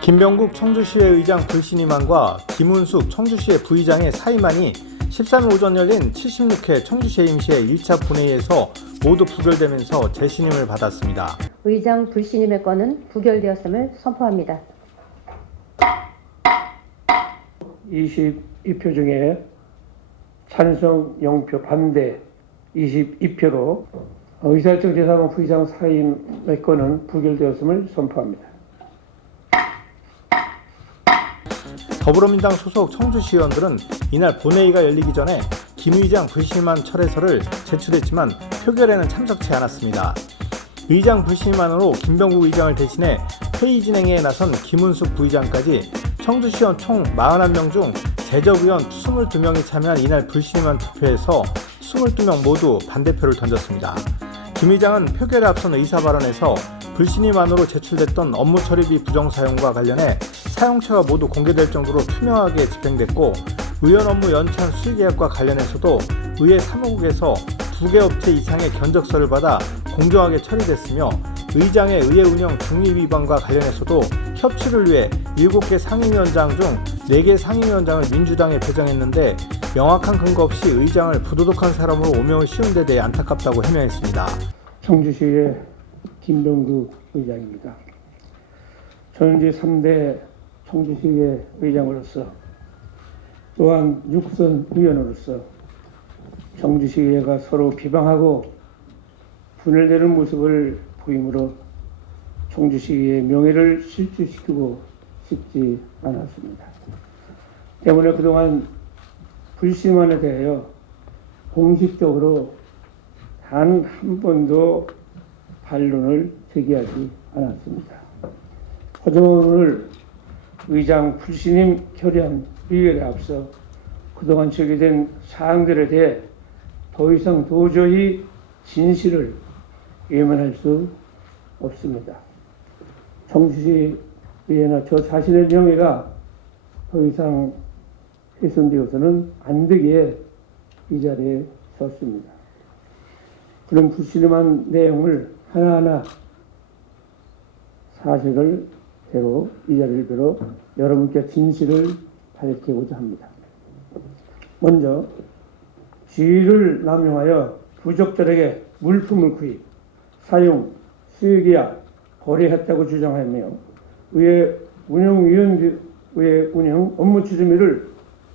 김병국 청주시회 의장 불신임안과 김은숙 청주시회 부의장의 사임안이 13일 오전 열린 76회 청주시회 임시회 1차 본회의에서 모두 부결되면서 재신임을 받았습니다. 의장 불신임의 건은 부결되었음을 선포합니다. 22표 중에 찬성 0표, 반대 22표로 의사일정 제3호 부의장 사임의 건은 부결되었음을 선포합니다. 더불어민주당 소속 청주시의원들은 이날 본회의가 열리기 전에 김 의장 불신임안 철회서를 제출했지만 표결에는 참석치 않았습니다. 의장 불신임안으로 김병국 의장을 대신해 회의 진행에 나선 김은숙 부의장까지 청주시의원 총 41명 중 재적의원 22명이 참여한 이날 불신임안 투표에서 22명 모두 반대표를 던졌습니다. 김 의장은 표결에 앞선 의사 발언에서 불신임안으로 제출됐던 업무 처리비 부정사용과 관련해 사용처가 모두 공개될 정도로 투명하게 집행됐고 의원 업무 연찬 수의계약과 관련해서도 의회 사무국에서 2개 업체 이상의 견적서를 받아 공정하게 처리됐으며 의장의 의회 운영 중립 위반과 관련해서도 협치를 위해 7개 상임위원장 중 4개 상임위원장을 민주당에 배정했는데 명확한 근거 없이 의장을 부도덕한 사람으로 오명을 씌운 데 대해 안타깝다고 해명했습니다. 청주시의 김병국 의장입니다. 저는 이제 3대 청주시의 의장으로서 또한 육선 의원으로서 청주시의회가 서로 비방하고 분열되는 모습을 보이므로 청주시의회의 명예를 실추시키고 싶지 않았습니다. 때문에 그동안 불신임안에 대하여 공식적으로 단 한 번도 반론을 제기하지 않았습니다. 하지만 오늘 의장 불신임 결의안 의결에 앞서 그동안 제기된 사항들에 대해 더 이상 도저히 진실을 외면할 수 없습니다. 청주시 의회나 저 자신의 명예가 더 이상 훼손되어서는 안 되기에 이 자리에 섰습니다. 그런 불신임한 내용을 하나하나 사실을 배로 이 자리를 배로 여러분께 진실을 밝히고자 합니다. 먼저 지위를 남용하여 부적절하게 물품을 구입, 사용, 수익계약, 거래했다고 주장하며 의회 운영 업무 추진비를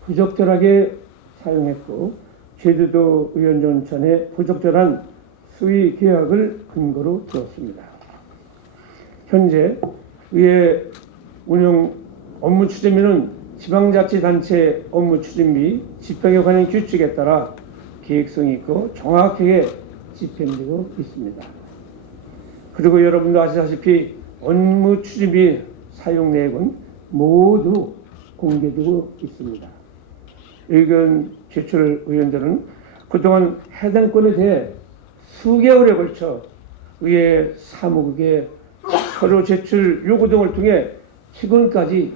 부적절하게 사용했고 제주도 의원 전천의 부적절한 수의 계약을 근거로 두었습니다. 현재 의회 운영 업무 추진비는 지방자치단체 업무 추진비 집행에 관한 규칙에 따라 계획성이 있고 정확하게 집행되고 있습니다. 그리고 여러분도 아시다시피 업무 추진비 사용 내역은 모두 공개되고 있습니다. 의견 제출 의원들은 그동안 해당 건에 대해 수개월에 걸쳐 의회 사무국에 서류 제출 요구 등을 통해 최근까지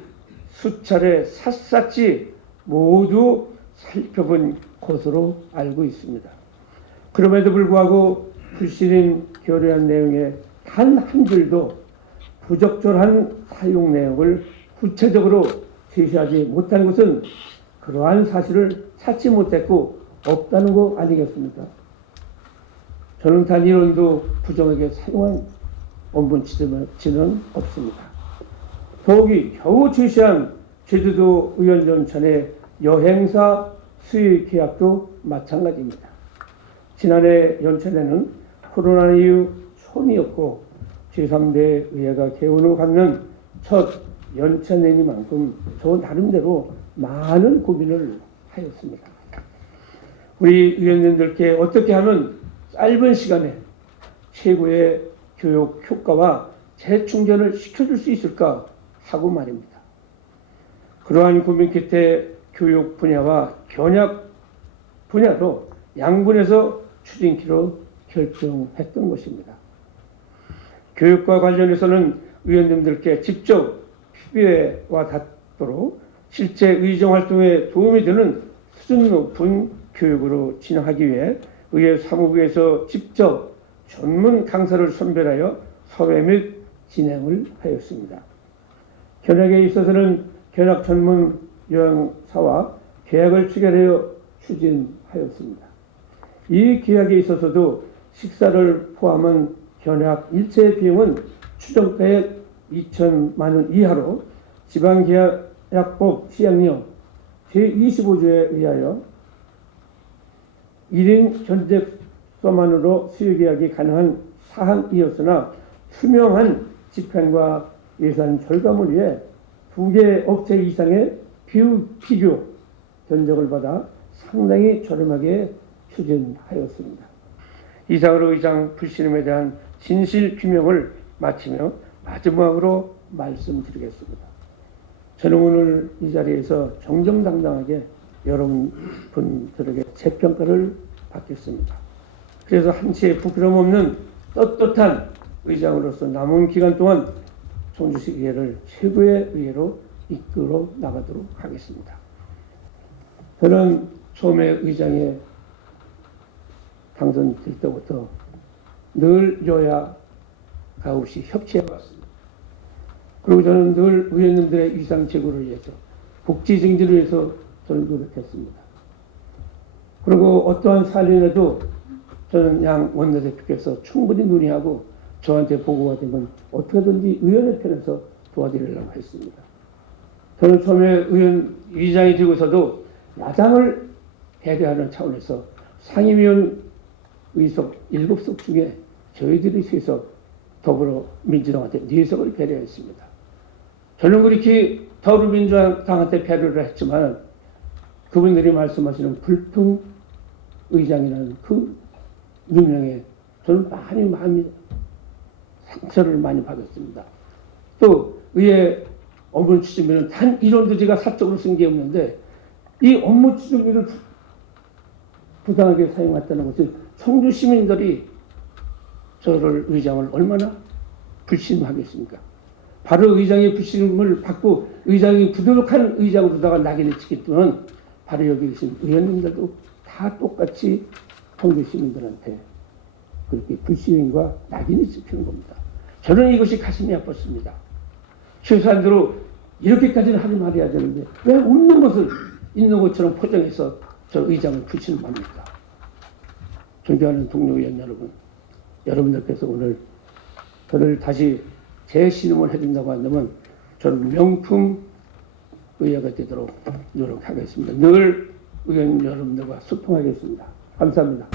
수차례 샅샅이 모두 살펴본 것으로 알고 있습니다. 그럼에도 불구하고 불신임 결의안 내용에 단 한 줄도 부적절한 사용 내용을 구체적으로 제시하지 못한 것은 그러한 사실을 찾지 못했고 없다는 거 아니겠습니까? 저는 단 1원도 부정하게 사용한 업무치는 없습니다. 더욱이 겨우 제시한 제주도 의원 전천의 여행사 수의 계약도 마찬가지입니다. 지난해 연천에는 코로나 이후 처음이었고 제3대 의회가 개원 후 갖는 첫 연천회의만큼 저 나름대로 많은 고민을 하였습니다. 우리 의원님들께 어떻게 하면 짧은 시간에 최고의 교육 효과와 재충전을 시켜줄 수 있을까 하고 말입니다. 그러한 고민 끝에 교육 분야와 견학 분야로 양분해서 추진키로 결정했던 것입니다. 교육과 관련해서는 의원님들께 직접 피부와 닿도록 실제 의정활동에 도움이 되는 수준 높은 교육으로 진행하기 위해 의회 사무부에서 직접 전문 강사를 선별하여 섭외 및 진행을 하였습니다. 견학에 있어서는 견학 전문 요양사와 계약을 체결하여 추진하였습니다. 이 계약에 있어서도 식사를 포함한 견학 일체 비용은 추정가액 2천만 원 이하로 지방계약법 시행령 제25조에 의하여 1인 견적서만으로 수요계약이 가능한 사항이었으나 투명한 집행과 예산 절감을 위해 2개 업체 이상의 비교 견적을 받아 상당히 저렴하게 추진하였습니다. 이상으로 의장 불신임에 대한 진실 규명을 마치며 마지막으로 말씀드리겠습니다. 저는 오늘 이 자리에서 정정당당하게 여러분들에게 재평가를 받겠습니다. 그래서 한치의 부끄럼 없는 떳떳한 의장으로서 남은 기간 동안 청주시 의회를 최고의 의회로 이끌어 나가도록 하겠습니다. 저는 처음에 의장에 당선될 때부터 늘 여야 가없이 협치해 왔습니다. 그리고 저는 늘 의원님들의 일상 제고를 위해서, 복지 증진을 위해서 저는 노력했습니다. 그리고 어떠한 사례에도 저는 양 원내대표께서 충분히 논의하고 저한테 보고가 되면 어떻게든지 의원의 편에서 도와드리려고 했습니다. 저는 처음에 의장이 되고서도 야당을 배려하는 차원에서 상임위원 의석 7석 중에 저희들이 3석 더불어민주당한테 4석을 배려했습니다. 저는 그렇게 더불어민주당한테 배려를 했지만 그분들이 말씀하시는 불통 의장이라는 그 누명에 저는 많이 상처를 많이 받았습니다. 또 의회 업무 추진비는 단 1원도 제가 사적으로 쓴 게 없는데 이 업무 추진비를 부당하게 사용했다는 것은 청주 시민들이 저를 의장을 얼마나 불신하겠습니까? 바로 의장의 불신임을 받고 의장이 부도덕한 의장으로다가 낙인을 찍기 때문에 바로 여기 계신 의원님들도 다 똑같이 청주 시민들한테 그렇게 불신임과 낙인이 찍히는 겁니다. 저는 이것이 가슴이 아팠습니다. 최소한대로 이렇게까지는 하지 말아야 되는데 왜 웃는 것을 있는 것처럼 포장해서 저 의장을 불신합니까? 존경하는 동료 의원 여러분, 여러분들께서 오늘 저를 다시 재신임을 해준다고 한다면 저는 명품 의회가 되도록 노력하겠습니다. 늘 의원 여러분들과 소통하겠습니다. 감사합니다.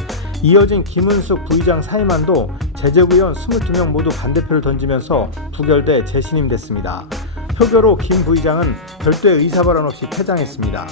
이어진 김은숙 부의장 사임안도 제적의원 22명 모두 반대표를 던지면서 부결돼 재신임됐습니다. 표결로 김 부의장은 별도의 의사발언 없이 퇴장했습니다.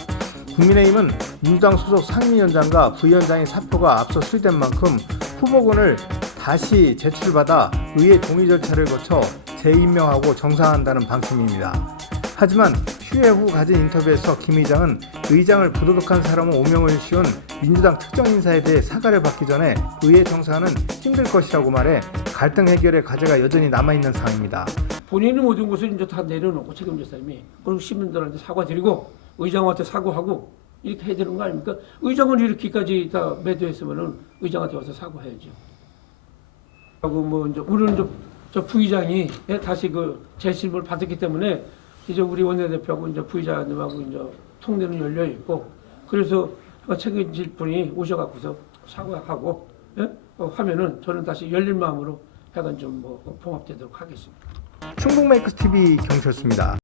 국민의힘은 민주당 소속 상임위원장과 부위원장의 사표가 앞서 수리된 만큼 후보군을 다시 제출받아 의회 동의 절차를 거쳐 재임명하고 정상화한다는 방침입니다. 하지만 휴회 후 가진 인터뷰에서 김 의장은 의장을 부도덕한 사람을 오명을 씌운 민주당 특정 인사에 대해 사과를 받기 전에 의회 정상화는 힘들 것이라고 말해 갈등 해결의 과제가 여전히 남아있는 상황입니다. 본인이 모든 것을 이제 다 내려놓고 책임질 사람이 그리고 시민들한테 사과드리고 의장한테 사과하고 이렇게 해야 되는 거 아닙니까? 의장을 이렇게까지 다 매도했으면은 의장한테 와서 사과해야죠. 하고 뭐 이제 우리는 저 부의장이 다시 그 재심을 받았기 때문에 이제 우리 원내대표하고 이제 부의장님하고 이제 통례는 열려 있고 그래서 책임질 분이 오셔갖고서 사과하고 하면은 저는 다시 열린 마음으로 약간 좀 뭐 봉합되도록 하겠습니다. 충북메이커스 TV 경철수입니다.